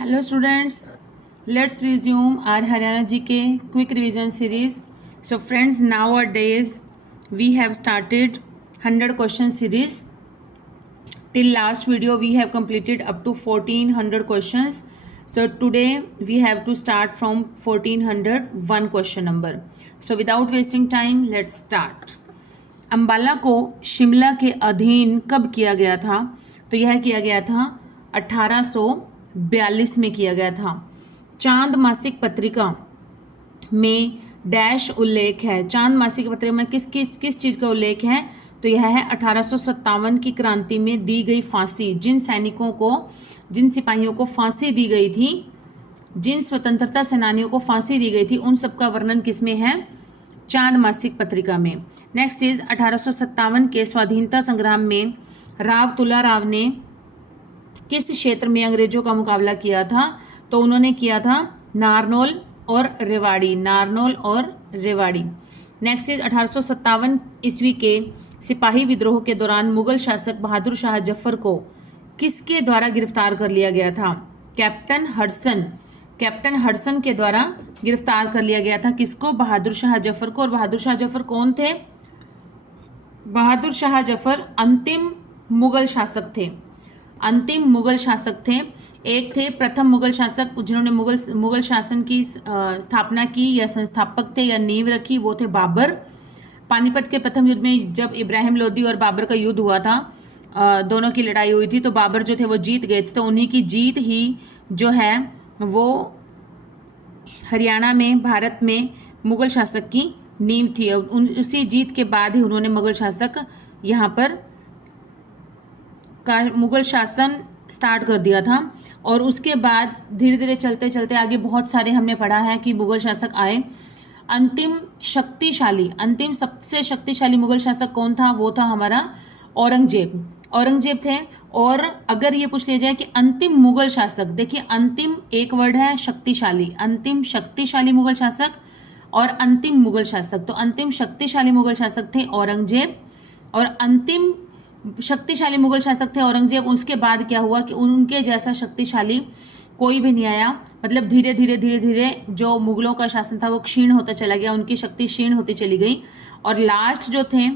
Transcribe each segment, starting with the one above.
Hello students, let's resume our Haryana GK quick revision series. So friends, nowadays we have started 100 question series. Till last video we have completed up to 1400 questions. So today we have to start from 1400 one question number. So without wasting time, let's start. Ambala को शिमला के अधीन कब किया गया था? तो यह किया गया था 1842 में किया गया था। चांद मासिक पत्रिका में डैश उल्लेख है। चांद मासिक पत्रिका में किस चीज़ का उल्लेख है? तो यह है 1857 की क्रांति में दी गई फांसी। जिन सिपाहियों को फांसी दी गई थी, जिन स्वतंत्रता सेनानियों को फांसी दी गई थी, उन सब का वर्णन किस में है? चांद मासिक पत्रिका में। नेक्स्ट इज 1857 के स्वाधीनता संग्राम में राव तुला राव ने किस क्षेत्र में अंग्रेजों का मुकाबला किया था? तो उन्होंने किया था नारनौल और रेवाड़ी। नेक्स्ट इज 1857 ईस्वी के सिपाही विद्रोह के दौरान मुगल शासक बहादुर शाह जफर को किसके द्वारा गिरफ्तार कर लिया गया था? कैप्टन हडसन के द्वारा गिरफ्तार कर लिया गया था। किसको? बहादुर शाह जफर को। और बहादुर शाह जफर कौन थे? बहादुर शाह जफर अंतिम मुगल शासक थे। एक थे प्रथम मुगल शासक जिन्होंने मुगल शासन की स्थापना की या संस्थापक थे या नींव रखी, वो थे बाबर। पानीपत के प्रथम युद्ध में जब इब्राहिम लोदी और बाबर का युद्ध हुआ था, दोनों की लड़ाई हुई थी, तो बाबर जो थे वो जीत गए थे। तो उन्हीं की जीत ही जो है वो हरियाणा में भारत में मुगल शासक की नींव थी। उसी जीत के बाद ही उन्होंने मुगल शासक यहाँ पर का मुगल शासन स्टार्ट कर दिया था। और उसके बाद धीरे धीरे चलते चलते आगे बहुत सारे हमने पढ़ा है कि मुगल शासक आए। अंतिम सबसे शक्तिशाली मुगल शासक कौन था? वो था हमारा औरंगजेब थे। और अगर ये पूछ लिया जाए कि अंतिम मुगल शासक, देखिए अंतिम एक वर्ड है शक्तिशाली, अंतिम शक्तिशाली मुगल शासक और अंतिम मुगल शासक। तो अंतिम शक्तिशाली मुगल शासक थे औरंगजेब और अंतिम शक्तिशाली मुगल शासक थे औरंगजेब। उसके बाद क्या हुआ कि उनके जैसा शक्तिशाली कोई भी नहीं आया। मतलब धीरे धीरे जो मुगलों का शासन था वो क्षीण होता चला गया, उनकी शक्ति क्षीण होती चली गई। और लास्ट जो थे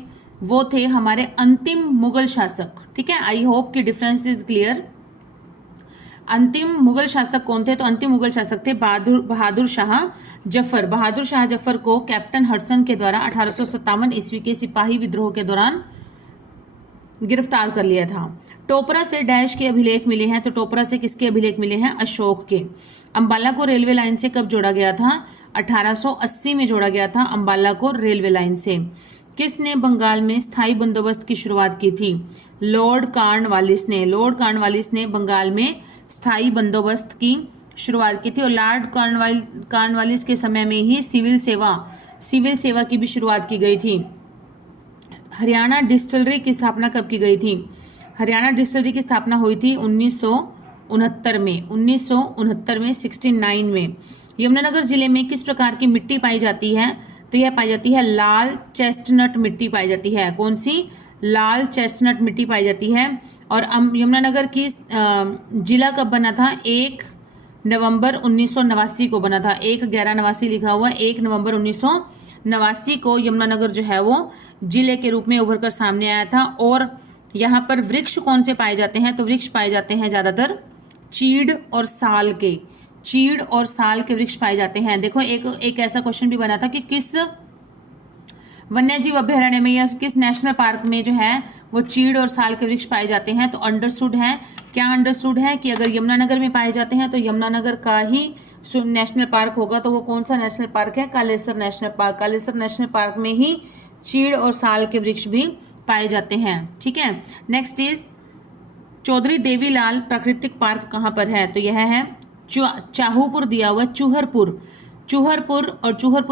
वो थे हमारे अंतिम मुगल शासक। ठीक है, आई होप कि डिफरेंस इज क्लियर। अंतिम मुगल शासक कौन थे? तो अंतिम मुगल शासक थे बहादुर शाह जफर। बहादुर शाह जफर को कैप्टन हडसन के द्वारा 1857 ईस्वी के सिपाही विद्रोह के दौरान गिरफ्तार कर लिया था। टोपरा से डैश के अभिलेख मिले हैं। तो टोपरा से किसके अभिलेख मिले हैं? अशोक के। अंबाला को रेलवे लाइन से कब जोड़ा गया था? 1880 में जोड़ा गया था अंबाला को रेलवे लाइन से। किसने बंगाल में स्थायी बंदोबस्त की शुरुआत की थी? लॉर्ड कॉर्नवालिस ने बंगाल में स्थायी बंदोबस्त की शुरुआत की थी। और लॉर्ड कॉर्नवालिस के समय में ही सिविल सेवा की भी शुरुआत की गई थी। हरियाणा डिस्टिलरी की स्थापना कब की गई थी? हरियाणा डिस्टिलरी की स्थापना हुई थी 1969 में 69 में। यमुनानगर जिले में किस प्रकार की मिट्टी पाई जाती है? तो यह पाई जाती है लाल चेस्टनट मिट्टी पाई जाती है। कौन सी? लाल चेस्टनट मिट्टी पाई जाती है। और यमुनानगर की जिला कब बना था? 1 नवंबर 1989 को बना था। 1/11/89 लिखा हुआ, 1 नवंबर 1989 को यमुनानगर जो है वो जिले के रूप में उभर कर सामने आया था। और यहाँ पर वृक्ष कौन से पाए जाते हैं? तो वृक्ष पाए जाते हैं ज़्यादातर चीड़ और साल के वृक्ष पाए जाते हैं। देखो एक ऐसा क्वेश्चन भी बना था कि किस वन्यजीव अभ्यारण्य में या किस नेशनल पार्क में जो है वो चीड़ और साल के वृक्ष पाए जाते हैं? तो अंडरस्टूड है कि अगर यमुनानगर में पाए जाते हैं तो यमुनानगर का ही नेशनल पार्क होगा। तो वो कौन सा नेशनल पार्क है? कालेसर नेशनल पार्क में ही चीड़ और साल के वृक्ष भी पाए जाते हैं। ठीक है, नेक्स्ट इज चौधरी देवीलाल प्राकृतिक पार्क कहाँ पर है? तो यह है चाहूपुर दिया हुआ, चूहरपुर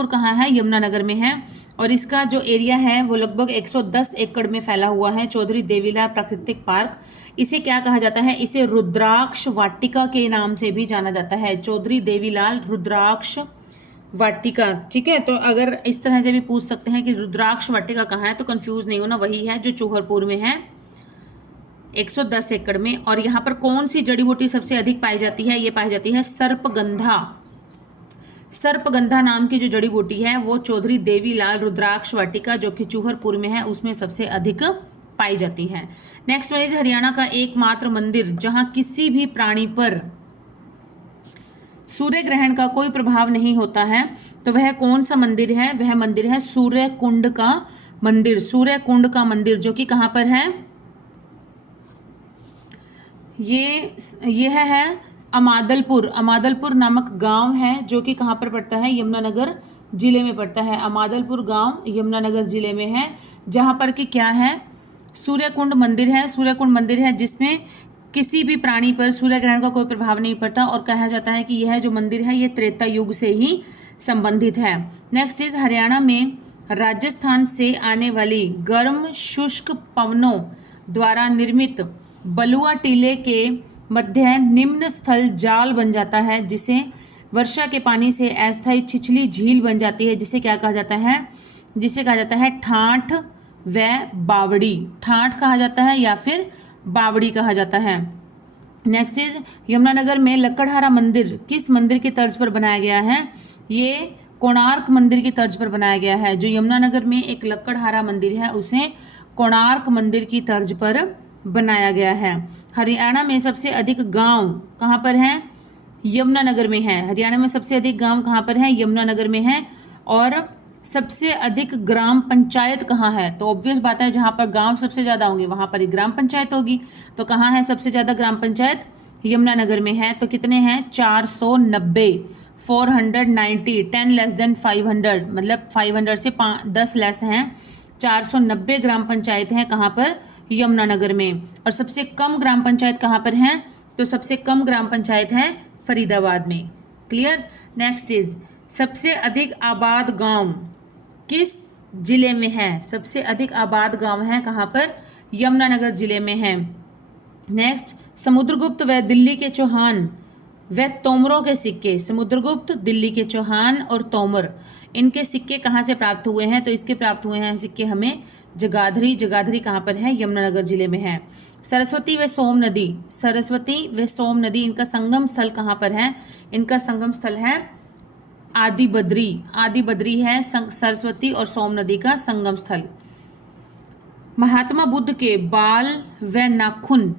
कहाँ है? यमुनानगर में है। और इसका जो एरिया है वो लगभग 110 एकड़ में फैला हुआ है। चौधरी देवीलाल प्राकृतिक पार्क, इसे क्या कहा जाता है? इसे रुद्राक्ष वाटिका के नाम से भी जाना जाता है। चौधरी देवीलाल रुद्राक्ष वाटिका। ठीक है, तो अगर इस तरह से भी पूछ सकते हैं कि रुद्राक्ष वाटिका कहाँ है, तो कंफ्यूज नहीं होना, वही है जो चूहरपुर में है। 110 एकड़ में। और यहाँ पर कौन सी जड़ी बूटी सबसे अधिक पाई जाती है? ये पाई जाती है सर्पगंधा। सर्पगंधा नाम की जो जड़ी बूटी है वो चौधरी देवीलाल रुद्राक्ष वाटिका जो कि चूहरपुर में है उसमें सबसे अधिक पाई जाती है। नेक्स्ट वन इज हरियाणा का एकमात्र मंदिर जहां किसी भी प्राणी पर सूर्य ग्रहण का कोई प्रभाव नहीं होता है, तो वह कौन सा मंदिर है? वह मंदिर है सूर्य कुंड का मंदिर। सूर्य कुंड का मंदिर जो कि कहां पर है? यह है अमादलपुर। अमादलपुर नामक गांव है जो कि कहां पर पड़ता है? यमुनानगर जिले में पड़ता है। अमादलपुर गांव यमुनानगर जिले में है, जहां पर कि क्या है? सूर्यकुंड मंदिर है। सूर्यकुंड मंदिर है जिसमें किसी भी प्राणी पर सूर्य ग्रहण का कोई प्रभाव नहीं पड़ता और कहा जाता है कि यह जो मंदिर है ये त्रेता युग से ही संबंधित है। नेक्स्ट इज हरियाणा में राजस्थान से आने वाली गर्म शुष्क पवनों द्वारा निर्मित बलुआ टीले के मध्य निम्न स्थल जाल बन जाता है, जिसे वर्षा के पानी से अस्थायी छिछली झील बन जाती है, जिसे क्या कहा जाता है? जिसे कहा जाता है ठाठ व बावड़ी। ठाठ कहा जाता है या फिर बावड़ी कहा जाता है। नेक्स्ट इज यमुनानगर में लक्कड़हारा मंदिर किस मंदिर की तर्ज पर बनाया गया है? ये कोणार्क मंदिर की तर्ज पर बनाया गया है। जो यमुनानगर में एक लक्कड़हारा मंदिर है उसे कोणार्क मंदिर की तर्ज पर बनाया गया है। हरियाणा में सबसे अधिक गांव कहाँ पर हैं? यमुनानगर में है। हरियाणा में सबसे अधिक गांव कहाँ पर है? यमुनानगर में है। और सबसे अधिक ग्राम पंचायत कहाँ है? तो ऑब्वियस बात है जहाँ पर गांव सबसे ज़्यादा होंगे वहाँ पर ही ग्राम पंचायत होगी। तो कहाँ है सबसे ज़्यादा ग्राम पंचायत? यमुनानगर में है। तो कितने हैं? 490, 490, 10 लेस देन 500, मतलब 500 से 10 लेस हैं। 490 ग्राम पंचायत हैं कहाँ पर? यमुनानगर में। और सबसे कम ग्राम पंचायत कहाँ पर हैं? तो सबसे कम ग्राम पंचायत है फरीदाबाद में। क्लियर? नेक्स्ट इज सबसे अधिक आबाद गांव किस जिले में है? सबसे अधिक आबाद गांव है कहाँ पर? यमुनानगर जिले में है। नेक्स्ट समुद्रगुप्त व दिल्ली के चौहान व तोमरों के सिक्के। समुद्रगुप्त, दिल्ली के चौहान और तोमर, इनके सिक्के कहाँ से प्राप्त हुए हैं? तो इसके प्राप्त हुए हैं सिक्के हमें जगाधरी। जगाधरी कहाँ पर है? यमुनानगर जिले में है। सरस्वती व सोम नदी, सरस्वती व सोम नदी इनका संगम स्थल कहाँ पर है? इनका संगम स्थल है आदि बद्री। आदि बद्री है सरस्वती और सोम नदी का संगम स्थल। महात्मा बुद्ध के बाल व नाखून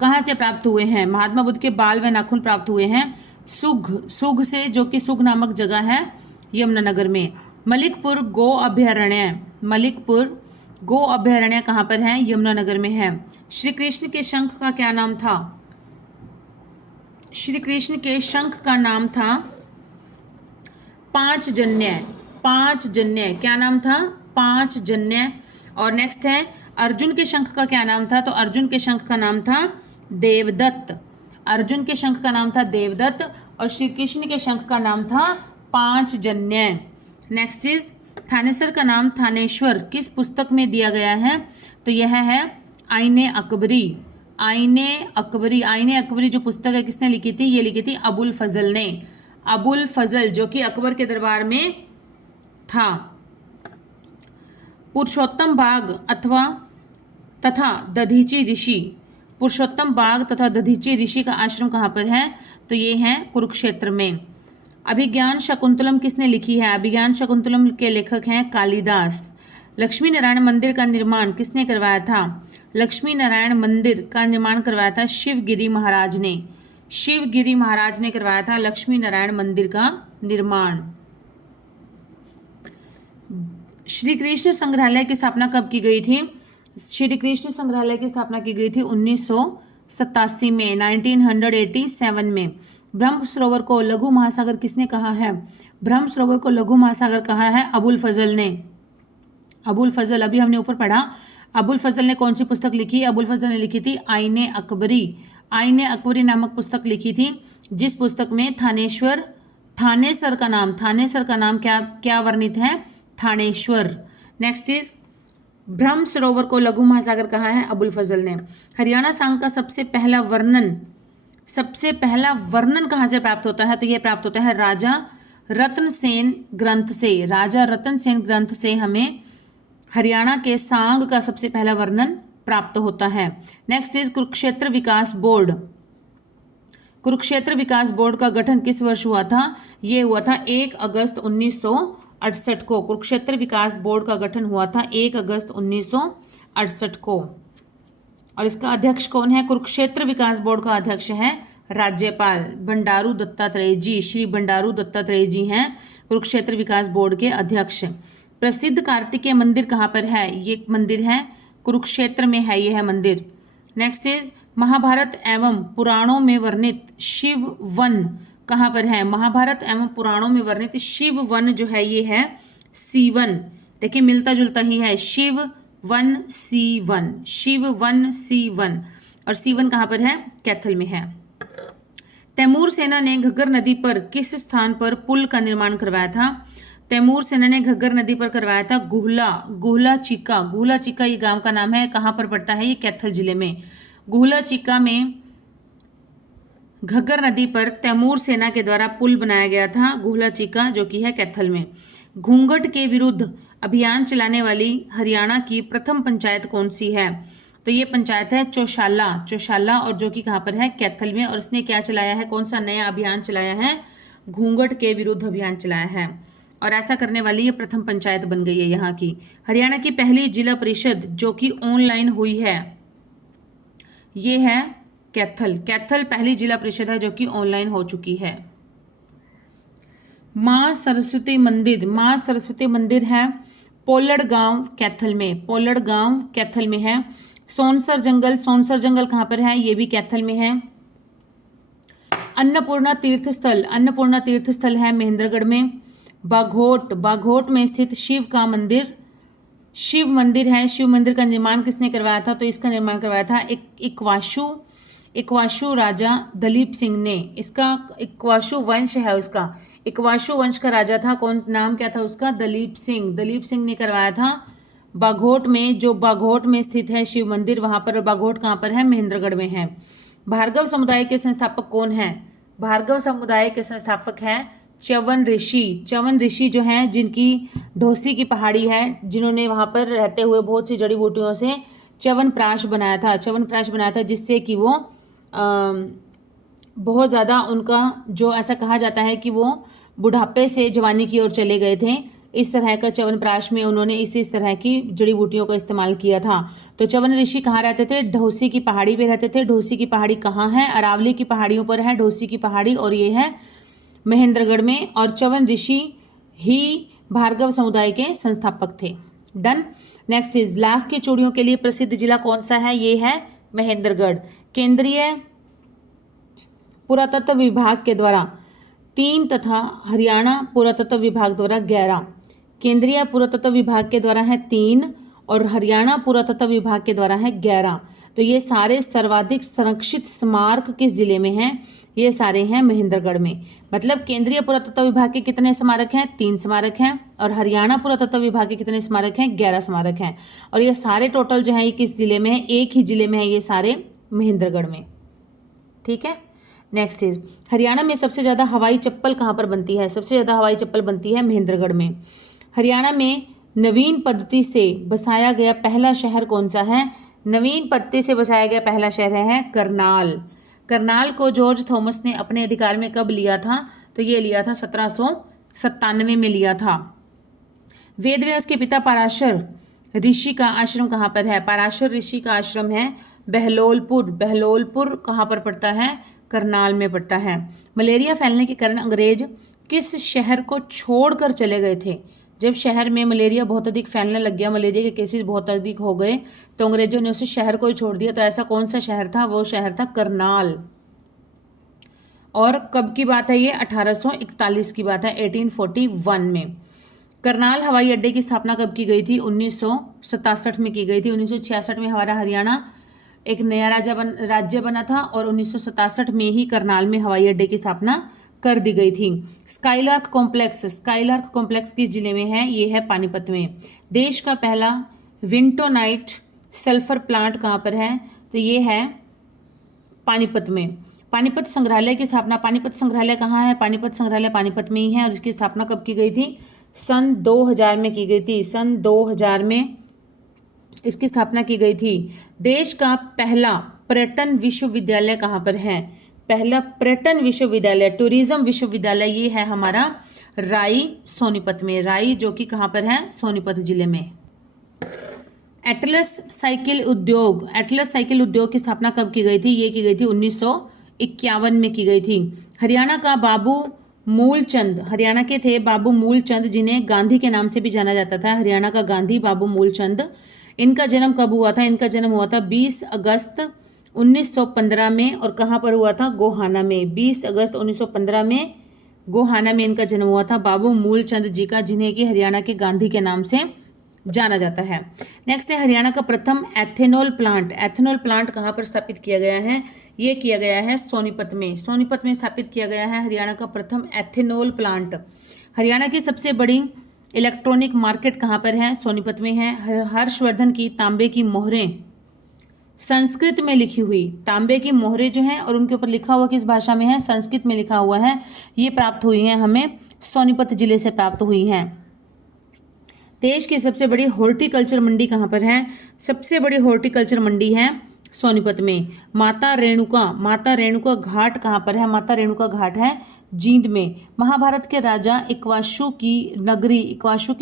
कहाँ से प्राप्त हुए हैं? महात्मा बुद्ध के बाल व नाखून प्राप्त हुए हैं सुघ। सुघ से, जो कि सुघ नामक जगह है यमुनानगर में। मलिकपुर गो अभयारण्य, मलिकपुर गो अभयारण्य कहाँ पर है? यमुनानगर में है। श्री कृष्ण के शंख का क्या नाम था? श्री कृष्ण के शंख का नाम था पांचजन्य। पांचजन्य क्या नाम था? पांचजन्य। और नेक्स्ट है अर्जुन के शंख का क्या नाम था? तो अर्जुन के शंख का नाम था देवदत्त। अर्जुन के शंख का नाम था देवदत्त और श्री कृष्ण के शंख का नाम था पांचजन्य। नेक्स्ट इज थानेसर का नाम थानेश्वर किस पुस्तक में दिया गया है? तो यह है आईने अकबरी। आईने अकबरी, आईने अकबरी जो पुस्तक है किसने लिखी थी? ये लिखी थी अबुल फजल ने। अबुल फजल जो कि अकबर के दरबार में था। पुरुषोत्तम बाग अथवा तथा दधीची ऋषि, पुरुषोत्तम बाग तथा दधीची ऋषि का आश्रम कहाँ पर है? तो ये है कुरुक्षेत्र में। अभिज्ञान शकुंतलम किसने लिखी है? अभिज्ञान शकुंतलम के लेखक हैं कालिदास। लक्ष्मी नारायण मंदिर का निर्माण किसने करवाया था? लक्ष्मी नारायण मंदिर का निर्माण करवाया था शिवगिरी महाराज ने। शिवगिरी महाराज ने करवाया था लक्ष्मी नारायण मंदिर का निर्माण। श्री कृष्ण संग्रहालय की स्थापना कब की गई थी? श्री कृष्ण संग्रहालय की स्थापना की गई थी 1987 में, 1987 में। ब्रह्म सरोवर को लघु महासागर किसने कहा है? ब्रह्म सरोवर को लघु महासागर कहा है अबुल फजल ने। अबुल फजल, अभी हमने ऊपर पढ़ा। अबुल फजल ने कौन सी पुस्तक लिखी? अबुल फजल ने लिखी थी आईने अकबरी। आईने अकबरी नामक पुस्तक लिखी थी, जिस पुस्तक में थानेसर का नाम क्या वर्णित है? थानेश्वर। नेक्स्ट इज ब्रह्म सरोवर को लघु महासागर कहा है अबुल फजल ने। हरियाणा सांग का सबसे पहला वर्णन कहाँ से प्राप्त होता है? तो यह प्राप्त होता है राजा रतन सेन ग्रंथ से। राजा रतन सेन ग्रंथ से हमें हरियाणा के सांग का सबसे पहला वर्णन प्राप्त होता है। Next is Kurukshetra Vikas board. Kurukshetra Vikas board का गठन किस वर्ष हुआ था? ये हुआ था 1 अगस्त 1968 को। कुरुक्षेत्र विकास बोर्ड का गठन हुआ था 1 अगस्त 1968 को। और इसका अध्यक्ष कौन है? कुरुक्षेत्र विकास बोर्ड का अध्यक्ष है राज्यपाल बंडारू दत्तात्रेय जी। श्री बंडारू दत्तात्रेय जी हैं कुरुक्षेत्र विकास बोर्ड के अध्यक्ष। प्रसिद्ध कार्तिकेय मंदिर कहाँ पर है? ये मंदिर है कुरुक्षेत्र में है, यह है मंदिर। नेक्स्ट इज महाभारत एवं पुराणों में वर्णित शिव वन कहाँ पर है? महाभारत एवं पुराणों में वर्णित शिव वन जो है ये है सीवन। देखिए मिलता जुलता ही है, शिव वन सीवन, शिव वन सीवन। और सीवन कहाँ पर है? कैथल में है। तैमूर सेना ने घग्गर नदी पर किस स्थान पर पुल का निर्माण करवाया था? तैमूर सेना ने घग्गर नदी पर करवाया था गुहला चिका। गुहला चिका ये गांव का नाम है, कहाँ पर पड़ता है? ये कैथल जिले में। गुहला चिका में घग्गर नदी पर तैमूर सेना के द्वारा पुल बनाया गया था, गुहला चिका, जो कि है कैथल में। घूंघट के विरुद्ध अभियान चलाने वाली हरियाणा की प्रथम पंचायत कौन सी है? तो ये पंचायत है चौशाला, और जो कि कहाँ पर है? कैथल में। और इसने क्या चलाया है? कौन सा नया अभियान चलाया है? घूंघट के विरुद्ध अभियान चलाया है। और ऐसा करने वाली ये प्रथम पंचायत बन गई है यहाँ की। हरियाणा की पहली जिला परिषद जो कि ऑनलाइन हुई है, ये है कैथल पहली जिला परिषद है जो कि ऑनलाइन हो चुकी है। माँ सरस्वती मंदिर है पोलड़ गांव कैथल में है। सोनसर जंगल कहाँ पर है? ये भी कैथल में है। अन्नपूर्णा तीर्थ स्थल है महेंद्रगढ़ में। बाघोट में स्थित शिव मंदिर है। शिव मंदिर का निर्माण किसने करवाया था? तो इसका निर्माण करवाया था इक्वाशु राजा दलीप सिंह ने। इसका इक्वाशु वंश है, उसका इक्वाशु वंश का राजा था। कौन, नाम क्या था उसका? दलीप सिंह ने करवाया था बाघोट में, जो बाघोट में स्थित है शिव मंदिर, वहां पर। बाघोट कहाँ पर है? महेंद्रगढ़ में है। भार्गव समुदाय के संस्थापक कौन है? भार्गव समुदाय के संस्थापक है च्यवन ऋषि जो हैं, जिनकी ढोसी की पहाड़ी है, जिन्होंने वहां पर रहते हुए बहुत सी जड़ी बूटियों से च्यवनप्राश बनाया था, जिससे कि वो बहुत ज़्यादा उनका, जो ऐसा कहा जाता है कि वो बुढ़ापे से जवानी की ओर चले गए थे। इस तरह का च्यवनप्राश में उन्होंने इस तरह की जड़ी बूटियों का इस्तेमाल किया था। तो च्यवन ऋषि कहाँ रहते थे? ढोसी की पहाड़ी पे रहते थे। ढोसी की पहाड़ी कहाँ है? अरावली की पहाड़ियों पर है ढोसी की पहाड़ी, और ये है महेंद्रगढ़ में। और च्यवन ऋषि ही भार्गव समुदाय के संस्थापक थे। डन। नेक्स्ट इज लाख की चूड़ियों के लिए प्रसिद्ध जिला कौन सा है? ये है महेंद्रगढ़। केंद्रीय पुरातत्व विभाग के द्वारा 3 तथा हरियाणा पुरातत्व विभाग द्वारा 11। केंद्रीय पुरातत्व विभाग के द्वारा है 3 और हरियाणा पुरातत्व विभाग के द्वारा है 11। तो ये सारे सर्वाधिक संरक्षित स्मारक किस जिले में हैं? ये सारे हैं महेंद्रगढ़ में। मतलब केंद्रीय पुरातत्व विभाग के कितने स्मारक हैं? 3 स्मारक हैं। और हरियाणा पुरातत्व विभाग के कितने स्मारक हैं? 11 स्मारक हैं। और ये सारे टोटल जो है ये किस जिले में है? एक ही जिले में है, ये सारे महेंद्रगढ़ में। ठीक है। नेक्स्ट इज हरियाणा में सबसे ज़्यादा हवाई चप्पल कहाँ पर बनती है? सबसे ज़्यादा हवाई चप्पल बनती है महेंद्रगढ़ में। हरियाणा में नवीन पद्धति से बसाया गया पहला शहर कौन सा है? नवीन पद्धति से बसाया गया पहला शहर है करनाल। करनाल को जॉर्ज थॉमस ने अपने अधिकार में कब लिया था? तो ये लिया था 1797 में लिया था। वेदव्यास के पिता पराशर ऋषि का आश्रम कहाँ पर है? पराशर ऋषि का आश्रम है बहलोलपुर कहाँ पर पड़ता है? करनाल में पड़ता है। मलेरिया फैलने के कारण अंग्रेज किस शहर को छोड़कर चले गए थे? जब शहर में मलेरिया बहुत अधिक फैलने लग गया, मलेरिया के केसेस बहुत अधिक हो गए, तो अंग्रेजों ने उस शहर को ही छोड़ दिया। तो ऐसा कौन सा शहर था? वो शहर था करनाल। और कब की बात है ये? 1841 की बात है, 1841 में। करनाल हवाई अड्डे की स्थापना कब की गई थी? 1967 में की गई थी। 1966 में हमारा हरियाणा एक नया राज्य बना था और 1967 में ही करनाल में हवाई अड्डे की स्थापना कर दी गई थी। स्काईलार्क कॉम्प्लेक्स किस जिले में है? ये है पानीपत में। देश का पहला विंटोनाइट सल्फर प्लांट कहाँ पर है? तो ये है पानीपत में। पानीपत संग्रहालय की स्थापना, पानीपत संग्रहालय कहाँ है? पानीपत संग्रहालय पानीपत में ही है। और इसकी स्थापना कब की गई थी? सन 2000 में की गई थी। सन 2000 में इसकी स्थापना की गई थी। देश का पहला पर्यटन विश्वविद्यालय कहाँ पर है? पहला पर्यटन विश्वविद्यालय, टूरिज्म विश्वविद्यालय, ये है हमारा राई सोनीपत में। राई जो कि कहाँ पर है? सोनीपत जिले में। एटलस साइकिल उद्योग, एटलस साइकिल उद्योग की स्थापना कब की गई थी? ये की गई थी 1951 में की गई थी। हरियाणा का बाबू मूलचंद, हरियाणा के थे बाबू मूलचंद, जिन्हें गांधी के नाम से भी जाना जाता था, हरियाणा का गांधी बाबू मूलचंद। इनका जन्म कब हुआ था? इनका जन्म हुआ था 20 अगस्त 1915 में। और कहाँ पर हुआ था? गोहाना में। 20 अगस्त 1915 में गोहाना में इनका जन्म हुआ था बाबू मूलचंद जी का, जिन्हें कि हरियाणा के गांधी के नाम से जाना जाता है। नेक्स्ट है हरियाणा का प्रथम एथेनॉल प्लांट। एथेनॉल प्लांट कहाँ पर स्थापित किया गया है? ये किया गया है सोनीपत में। सोनीपत में स्थापित किया गया है हरियाणा का प्रथम एथेनॉल प्लांट। हरियाणा की सबसे बड़ी इलेक्ट्रॉनिक मार्केट कहाँ पर है? सोनीपत में है। हर्षवर्धन की तांबे की मोहरें संस्कृत में लिखी हुई, तांबे की मोहरें जो हैं और उनके ऊपर लिखा हुआ किस भाषा में है? संस्कृत में लिखा हुआ है। ये प्राप्त हुई हैं हमें सोनीपत जिले से प्राप्त हुई हैं। देश की सबसे बड़ी हॉर्टिकल्चर मंडी कहाँ पर है? सबसे बड़ी हॉर्टिकल्चर मंडी है सोनीपत में। माता रेणुका घाट कहाँ पर है? माता रेणुका घाट है जींद में। महाभारत के राजा इक्ष्वाकु की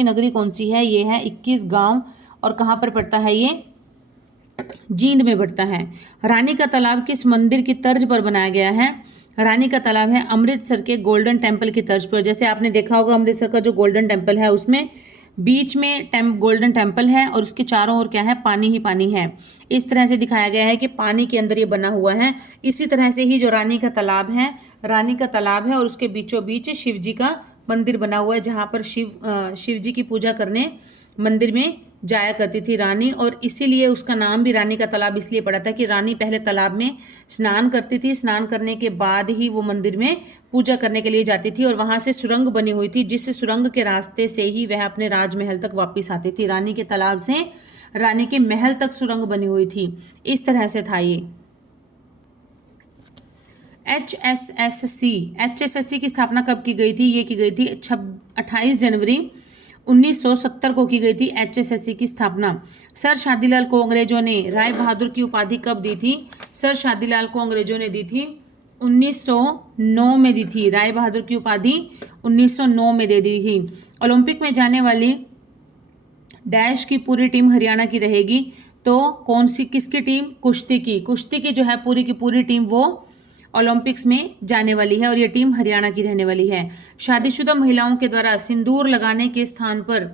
नगरी कौन सी है? ये है 21 गांव। और कहाँ पर पड़ता है ये? जींद में पड़ता है। रानी का तालाब किस मंदिर की तर्ज पर बनाया गया है? रानी का तालाब है अमृतसर के गोल्डन टेम्पल की तर्ज पर। जैसे आपने देखा होगा अमृतसर का जो गोल्डन टेम्पल है उसमें बीच में गोल्डन टेम्पल है और उसके चारों ओर क्या है? पानी ही पानी है। इस तरह से दिखाया गया है कि पानी के अंदर ये बना हुआ है। इसी तरह से ही जो रानी का तालाब है और उसके बीचों बीच शिव जी का मंदिर बना हुआ है, जहाँ पर शिव जी की पूजा करने मंदिर में जाया करती थी रानी। और इसीलिए उसका नाम भी रानी का तालाब इसलिए पड़ा था कि रानी पहले तालाब में स्नान करती थी, स्नान करने के बाद ही वो मंदिर में पूजा करने के लिए जाती थी। और वहां से सुरंग बनी हुई थी, जिस सुरंग के रास्ते से ही वह अपने राजमहल तक वापस आती थी। रानी के तालाब से रानी के महल तक सुरंग बनी हुई थी। इस तरह से था ये। HSSC की स्थापना कब की गई थी? ये की गई थी 28 जनवरी 1970 को की गई थी HSSC की स्थापना। सर शादीलाल को अंग्रेजों ने राय बहादुर की उपाधि कब दी थी? सर शादीलाल को अंग्रेजों ने दी थी 1909 में दी थी। राय बहादुर की उपाधि 1909 में दे दी थी। ओलंपिक में जाने वाली डैश की पूरी टीम हरियाणा की रहेगी। तो कौन सी, किसकी टीम? कुश्ती की जो है पूरी की पूरी टीम वो ओलंपिक्स में जाने वाली है और ये टीम हरियाणा की रहने वाली है। शादीशुदा महिलाओं के द्वारा सिंदूर लगाने के स्थान पर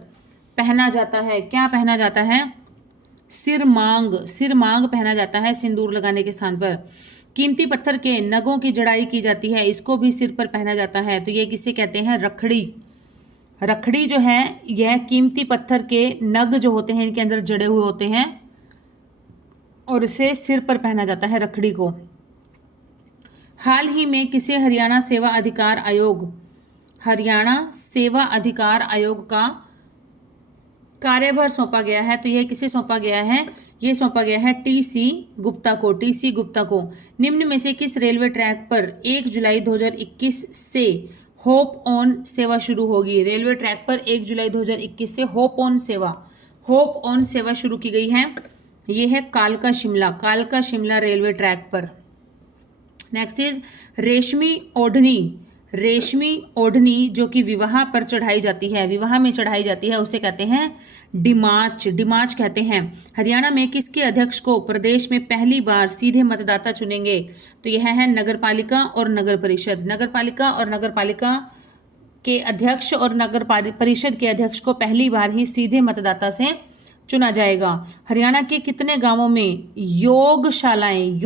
पहना जाता है, क्या पहना जाता है? सिरमांग पहना जाता है सिंदूर लगाने के स्थान पर। कीमती पत्थर के नगों की जड़ाई की जाती है, इसको भी सिर पर पहना जाता है। तो ये किसे कहते हैं? रखड़ी जो है यह कीमती पत्थर के नग जो होते हैं इनके अंदर जड़े हुए होते हैं और इसे सिर पर पहना जाता है रखड़ी को। हाल ही में किसे हरियाणा सेवा अधिकार आयोग का कार्यभार सौंपा गया है? तो यह किसे सौंपा गया है? यह सौंपा गया है टीसी गुप्ता को। निम्न में से किस रेलवे ट्रैक पर 1 जुलाई 2021 से होप ऑन सेवा शुरू होगी? रेलवे ट्रैक पर 1 जुलाई 2021 से होप ऑन सेवा शुरू की गई है। यह है कालका शिमला रेलवे ट्रैक पर। नेक्स्ट इज रेशमी ओढ़नी जो कि विवाह में चढ़ाई जाती है उसे कहते हैं डिमाच कहते हैं। हरियाणा में किसके अध्यक्ष को प्रदेश में पहली बार सीधे मतदाता चुनेंगे? तो यह है नगरपालिका और नगर पालिका के अध्यक्ष और नगर परिषद के अध्यक्ष को पहली बार ही सीधे मतदाता से चुना जाएगा। हरियाणा के कितने गांवों में योगशालाएं,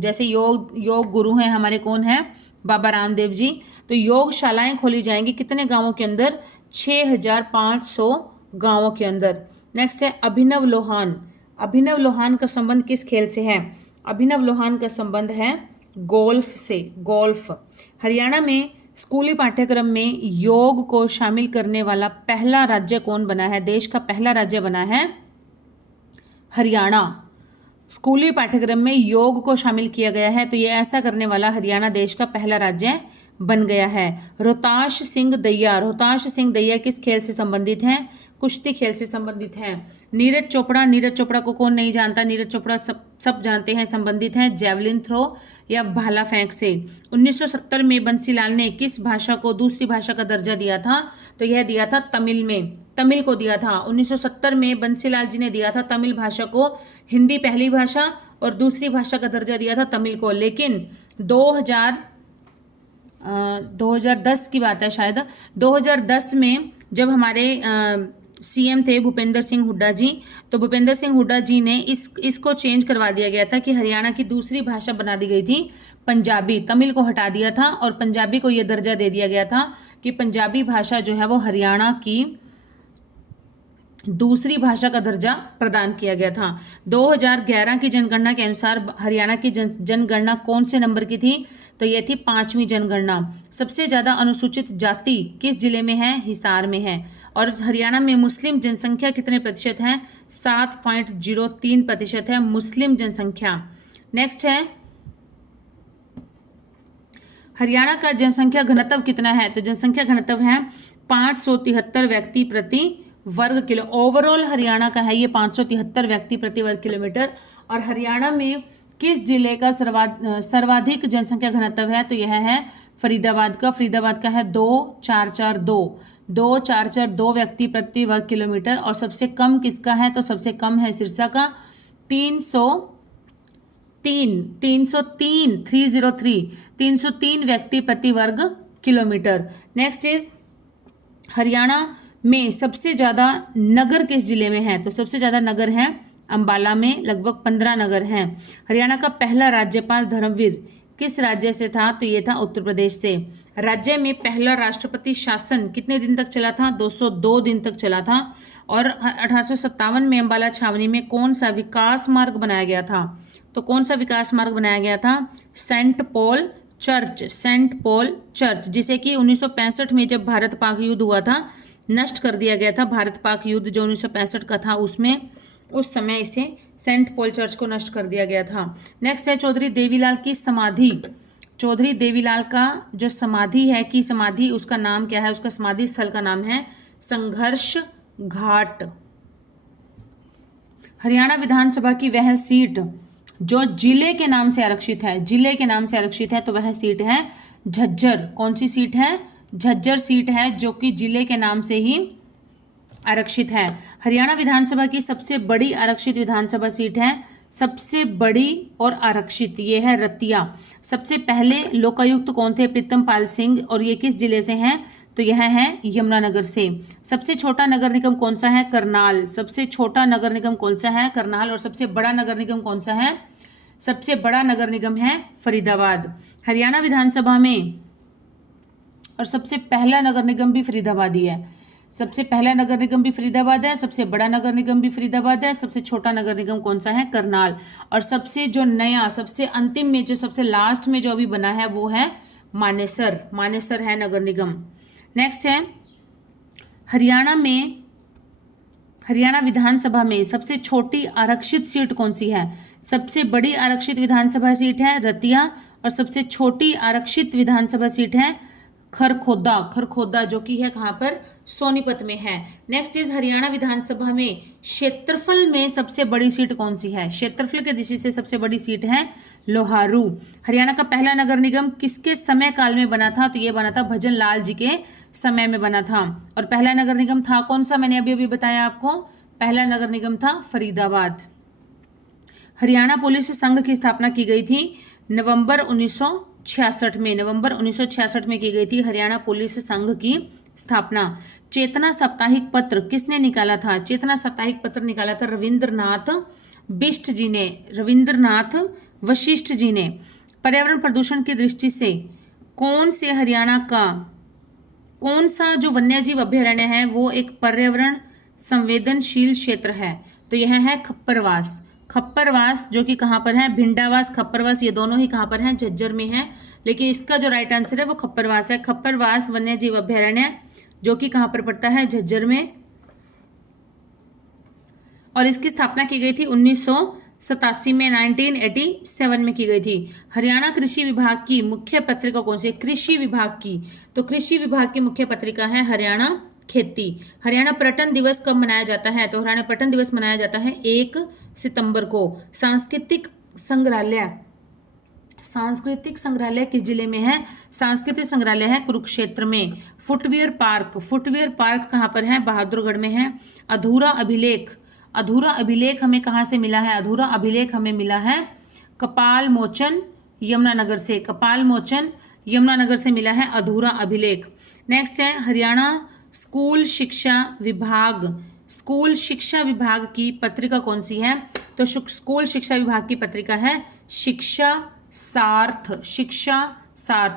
जैसे योग गुरु हैं हमारे, कौन है? बाबा रामदेव जी। तो योगशालाएं खोली जाएंगी कितने गांवों के अंदर? 6500 गांवों के अंदर। नेक्स्ट है अभिनव लोहान का संबंध किस खेल से है? अभिनव लोहान का संबंध है गोल्फ से। हरियाणा में स्कूली पाठ्यक्रम में योग को शामिल करने वाला पहला राज्य कौन बना है? देश का पहला राज्य बना है हरियाणा। स्कूली पाठ्यक्रम में योग को शामिल किया गया है, तो ये ऐसा करने वाला हरियाणा देश का पहला राज्य बन गया है। रोहताश सिंह दैया किस खेल से संबंधित हैं? कुश्ती खेल से संबंधित है। नीरज चोपड़ा को कौन नहीं जानता, नीरज चोपड़ा सब जानते हैं, संबंधित हैं जेवलिन थ्रो या भाला फेंक से। 1970 में बंसीलाल ने किस भाषा को दूसरी भाषा का दर्जा दिया था, तो यह दिया था तमिल को दिया था। 1970 में बंसीलाल जी ने दिया था तमिल भाषा को, हिंदी पहली भाषा और दूसरी भाषा का दर्जा दिया था तमिल को। लेकिन 2010 की बात है शायद, 2010 में जब हमारे सीएम थे भूपेंद्र सिंह हुड्डा जी, तो भूपेंद्र सिंह हुड्डा जी ने इसको चेंज करवा दिया गया था कि हरियाणा की दूसरी भाषा बना दी गई थी पंजाबी। तमिल को हटा दिया था और पंजाबी को यह दर्जा दे दिया गया था कि पंजाबी भाषा जो है वो हरियाणा की दूसरी भाषा का दर्जा प्रदान किया गया था। 2011 की जनगणना के अनुसार हरियाणा की जनगणना कौन से नंबर की थी, तो यह थी 5वीं जनगणना। सबसे ज्यादा अनुसूचित जाति किस जिले में है, हिसार में है। और हरियाणा में मुस्लिम जनसंख्या कितने प्रतिशत है, 7.03% है मुस्लिम जनसंख्या। नेक्स्ट है हरियाणा का जनसंख्या घनत्व कितना है, तो जनसंख्या घनत्व है 573 व्यक्ति प्रति वर्ग किलो। ओवरऑल हरियाणा का है ये 573 व्यक्ति प्रति वर्ग किलोमीटर। और हरियाणा में किस जिले का सर्वाधिक जनसंख्या घनत्व है, तो यह है फरीदाबाद का। फरीदाबाद का है 2,442 व्यक्ति प्रति वर्ग किलोमीटर। और सबसे कम किसका है, तो सबसे कम है सिरसा का 303 व्यक्ति प्रति वर्ग किलोमीटर। नेक्स्ट इज हरियाणा में सबसे ज्यादा नगर किस जिले में है, तो सबसे ज्यादा नगर है अंबाला में, लगभग 15 नगर हैं। हरियाणा का पहला राज्यपाल धर्मवीर किस राज्य से था, तो ये था उत्तर प्रदेश से। राज्य में पहला राष्ट्रपति शासन कितने दिन तक चला था, 202 दिन तक चला था। और 1857 में अंबाला छावनी में कौन सा विकास मार्ग बनाया गया था, तो कौन सा विकास मार्ग बनाया गया था, सेंट पॉल चर्च, जिसे कि 1965 में जब भारत पाक युद्ध हुआ था नष्ट कर दिया गया था। भारत पाक युद्ध जो 1965 का था उसमें उस समय इसे सेंट पॉल चर्च को नष्ट कर दिया गया था। नेक्स्ट है चौधरी देवीलाल की समाधि। चौधरी देवीलाल का जो समाधि है की समाधि, उसका नाम क्या है, उसका समाधि स्थल का नाम है संघर्ष घाट। हरियाणा विधानसभा की वह सीट जो जिले के नाम से आरक्षित है, जिले के नाम से आरक्षित है, तो वह सीट है झज्जर। कौन सी सीट है, झज्जर सीट है जो कि जिले के नाम से ही आरक्षित है। हरियाणा विधानसभा की सबसे बड़ी आरक्षित विधानसभा सीट है, सबसे बड़ी और आरक्षित, ये है रतिया। सबसे पहले लोकायुक्त कौन थे, प्रीतम पाल सिंह, और ये किस जिले से हैं, तो यह है यमुनानगर से। सबसे छोटा नगर निगम कौन सा है, करनाल। सबसे छोटा नगर निगम कौन सा है, करनाल। और सबसे बड़ा नगर निगम कौन सा है, सबसे बड़ा नगर निगम है फरीदाबाद। हरियाणा विधानसभा में और सबसे पहला नगर निगम भी फरीदाबाद ही है। सबसे पहला नगर निगम भी फरीदाबाद है, सबसे बड़ा नगर निगम भी फरीदाबाद है। सबसे छोटा नगर निगम कौन सा है, करनाल। और सबसे जो नया, सबसे अंतिम में, जो सबसे लास्ट में जो अभी बना है वो है मानेसर है नगर निगम। नेक्स्ट है हरियाणा विधानसभा में सबसे छोटी आरक्षित सीट कौन सी है। सबसे बड़ी आरक्षित विधानसभा सीट है रतिया और सबसे छोटी आरक्षित विधानसभा सीट है खरखोदा जो कि है कहाँ पर, सोनीपत में है। नेक्स्ट इज हरियाणा विधानसभा में क्षेत्रफल में सबसे बड़ी सीट कौन सी है। क्षेत्रफल के दृष्टि से सबसे बड़ी सीट है लोहारू। हरियाणा का पहला नगर निगम किसके समय काल में बना था, तो ये बना था भजन लाल जी के समय में बना था। और पहला नगर निगम था कौन सा, मैंने अभी बताया आपको, पहला नगर निगम था फरीदाबाद। हरियाणा पुलिस संघ की स्थापना की गई थी नवंबर 1966 में की गई थी हरियाणा पुलिस संघ की स्थापना। चेतना साप्ताहिक पत्र किसने निकाला था, चेतना साप्ताहिक पत्र निकाला था रविंद्रनाथ वशिष्ठ जी ने। पर्यावरण प्रदूषण की दृष्टि से कौन से हरियाणा का कौन सा जो वन्यजीव अभ्यारण्य है वो एक पर्यावरण संवेदनशील क्षेत्र है, तो यह है खप्परवास जो कि कहाँ पर है, भिंडावास खप्परवास, ये दोनों ही कहाँ पर हैं, झज्जर में है। लेकिन इसका जो राइट आंसर है वो खप्परवास है। खप्परवास वन्यजीव अभ्यारण्य जो कि कहाँ पर पड़ता है, झज्जर में। और इसकी स्थापना की गई थी 1987 में, 1987 में की गई थी। हरियाणा कृषि विभाग की मुख्य पत्रिका कौन सी है, कृषि विभाग की, तो कृषि विभाग की मुख्य पत्रिका है हरियाणा खेती। हरियाणा पर्यटन दिवस कब मनाया जाता है? तो हरियाणा पर्यटन दिवस मनाया जाता है 1 सितंबर को। सांस्कृतिक संग्रहालय किस जिले में है? सांस्कृतिक संग्रहालय है कुरुक्षेत्र में। फुटवियर पार्क कहाँ पर है? बहादुरगढ़ में है। अधूरा अभिलेख हमें कहाँ से मिला है? अधूरा अभिलेख हमें मिला है कपाल मोचन यमुनानगर से मिला है अधूरा अभिलेख। नेक्स्ट है हरियाणा स्कूल शिक्षा विभाग की पत्रिका कौन सी है? तो स्कूल शिक्षा विभाग की पत्रिका है शिक्षा सार्थ।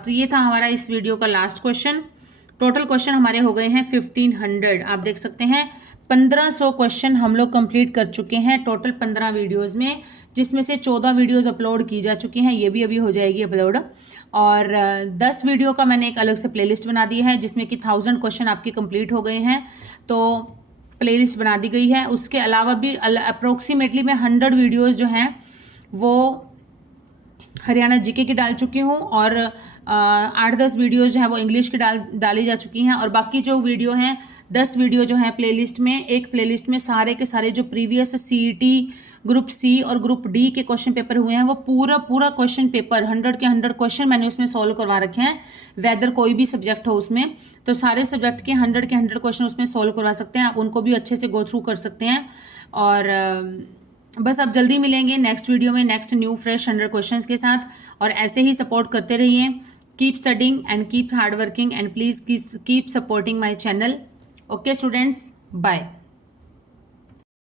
ये था हमारा इस वीडियो का लास्ट क्वेश्चन। टोटल क्वेश्चन हमारे हो गए हैं 1500। आप देख सकते हैं 1500 क्वेश्चन हम लोग कंप्लीट कर चुके हैं टोटल 15 वीडियोस में, जिसमें से 14 वीडियोस अपलोड की जा चुकी हैं, ये भी अभी हो जाएगी अपलोड। और 10 वीडियो का मैंने एक अलग से प्लेलिस्ट बना दी है जिसमें कि 1000 क्वेश्चन आपके कंप्लीट हो गए हैं, तो प्लेलिस्ट बना दी गई है। उसके अलावा भी अप्रोक्सीमेटली मैं 100 वीडियोज़ जो हैं वो हरियाणा जीके की डाल चुकी हूँ, और 8-10 वीडियोज़ जो है वो इंग्लिश की डाली जा चुकी हैं। और बाकी जो वीडियो हैं 10 वीडियो जो है प्लेलिस्ट में, एक प्लेलिस्ट में सारे के सारे जो प्रीवियस CET ग्रुप सी और ग्रुप डी के क्वेश्चन पेपर हुए हैं वो पूरा क्वेश्चन पेपर 100 के 100 क्वेश्चन मैंने उसमें सॉल्व करवा रखे हैं। वेदर कोई भी सब्जेक्ट हो उसमें, तो सारे सब्जेक्ट के 100 क्वेश्चन उसमें सॉल्व करवा सकते हैं, आप उनको भी अच्छे से गो थ्रू कर सकते हैं। और बस अब जल्दी मिलेंगे नेक्स्ट वीडियो में नेक्स्ट न्यू फ्रेश 100 क्वेश्चंस के साथ, और ऐसे ही सपोर्ट करते रहिए। Keep studying and keep hard working and please keep supporting my channel. Okay students, bye.